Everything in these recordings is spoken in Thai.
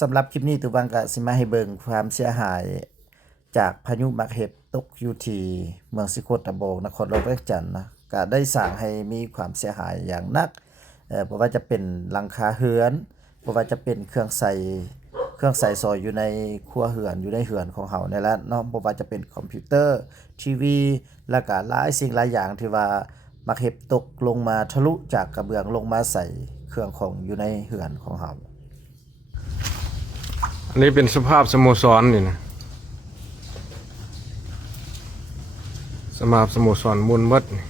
สำหรับคลิปนี้ตุบังก็สิมาให้เบิ่งความเสียหายจากพายุมักเห็บตกอยู่ที่เมืองสิโคตะโบกนครหลวงเวียงจันทน์นะก็ได้สร้างให้มีความเสียหายอย่างหนักบ่ว่าจะเป็นหลังคาเรือนบ่ว่าจะเป็นเครื่องใส่ซอยอยู่ในครัวเรือนอยู่ในเรือนของเฮานี่แหละเนาะบ่ว่าจะเป็นคอมพิวเตอร์ทีวีแล้วก็หลายสิ่งหลายอย่างที่ว่ามักเห็บตกลงมาทะลุจากกระเบื้องลงมาใส่เครื่องของอยู่ในเรือนของเฮา อันนี้เป็นสภาพสโมสรนี่นะสภาพสโมสรมูลวัดนี่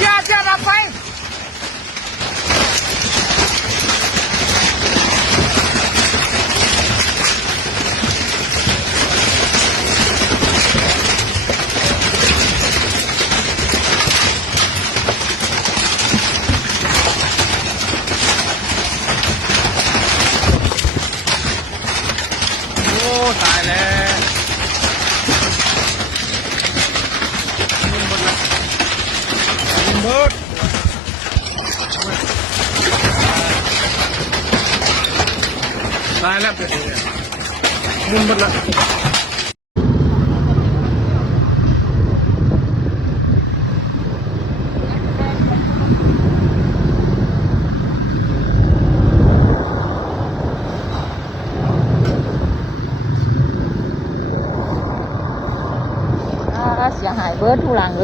อย่าดับไฟโอ้ตายแล้วยิงหมดละยิงหมดตายแล้วเป็นยังไงยิงหมดละเสียหายเบิดทุลังเล